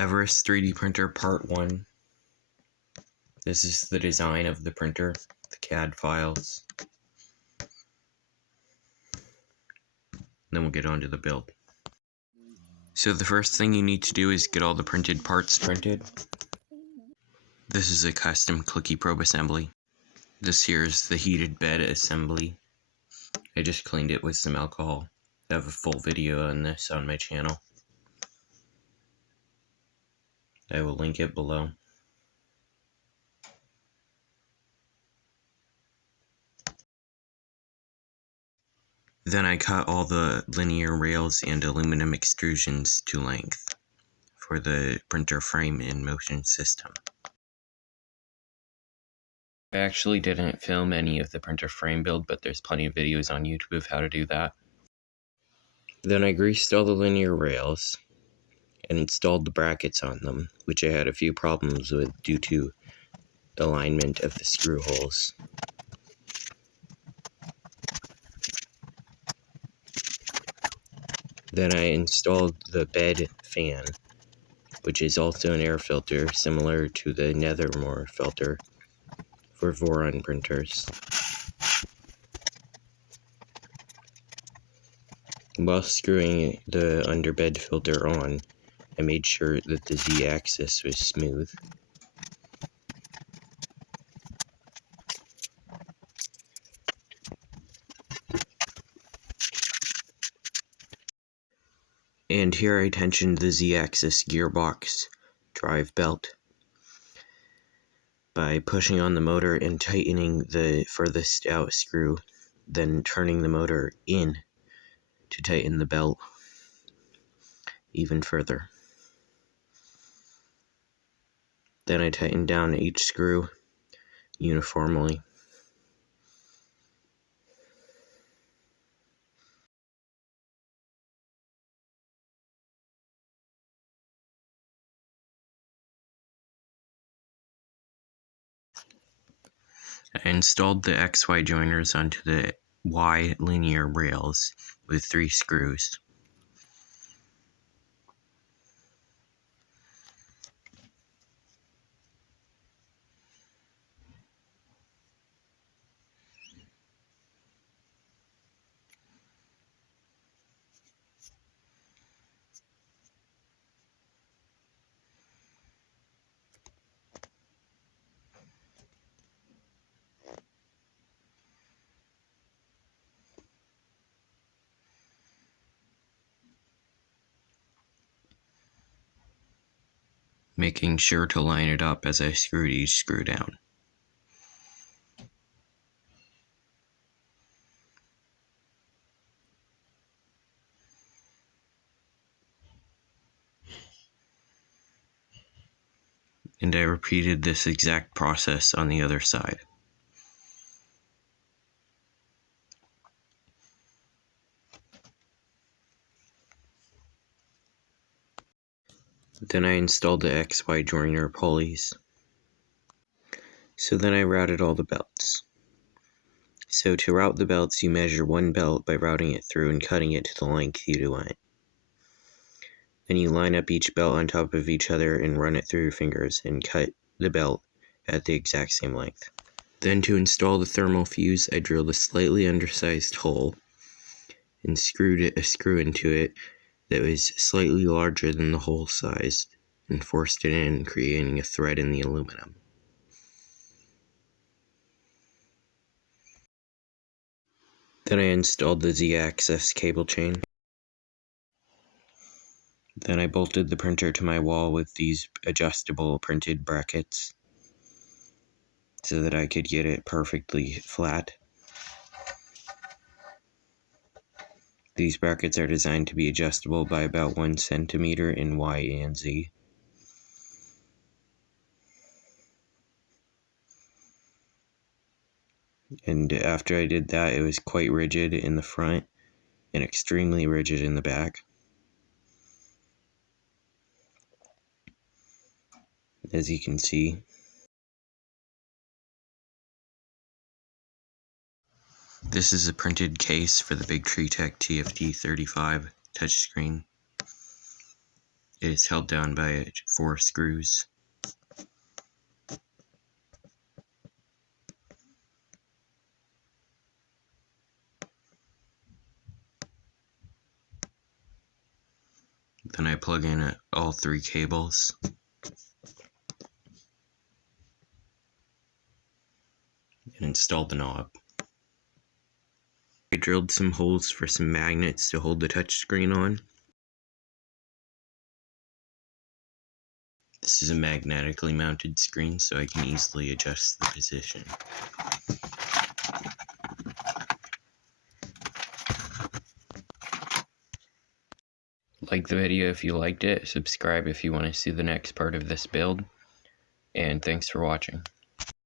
Everest 3D printer part 1. This is the design of the printer, the CAD files. Then we'll get on to the build. So the first thing you need to do is get all the printed parts printed. This is a custom clicky probe assembly. This here is the heated bed assembly. I just cleaned it with some alcohol. I have a full video on this on my channel. I will link it below. Then I cut all the linear rails and aluminum extrusions to length for the printer frame and motion system. I actually didn't film any of the printer frame build, but there's plenty of videos on YouTube of how to do that. Then I greased all the linear rails and installed the brackets on them, which I had a few problems with due to alignment of the screw holes. Then I installed the bed fan, which is also an air filter similar to the Nethermore filter for Voron printers. While screwing the underbed filter on, I made sure that the Z-axis was smooth. And here I tensioned the Z-axis gearbox drive belt by pushing on the motor and tightening the furthest out screw, then turning the motor in to tighten the belt even further. Then I tightened down each screw uniformly. I installed the XY joiners onto the Y linear rails with 3 screws. Making sure to line it up as I screwed each screw down. And I repeated this exact process on the other side. Then I installed the XY joiner pulleys. So then I routed all the belts. So to route the belts, you measure one belt by routing it through and cutting it to the length you want. Then you line up each belt on top of each other and run it through your fingers and cut the belt at the exact same length. Then to install the thermal fuse, I drilled a slightly undersized hole and screwed a screw into it that was slightly larger than the hole size and forced it in, creating a thread in the aluminum. Then I installed the Z-axis cable chain. Then I bolted the printer to my wall with these adjustable printed brackets so that I could get it perfectly flat. These brackets are designed to be adjustable by about 1 centimeter in Y and Z. And after I did that, it was quite rigid in the front and extremely rigid in the back. As you can see. This is a printed case for the Big Tree Tech TFT35 touchscreen. It is held down by 4 screws. Then I plug in all 3 cables. And install the knob. I drilled some holes for some magnets to hold the touchscreen on. This is a magnetically mounted screen, so I can easily adjust the position. Like the video if you liked it, subscribe if you want to see the next part of this build, and thanks for watching.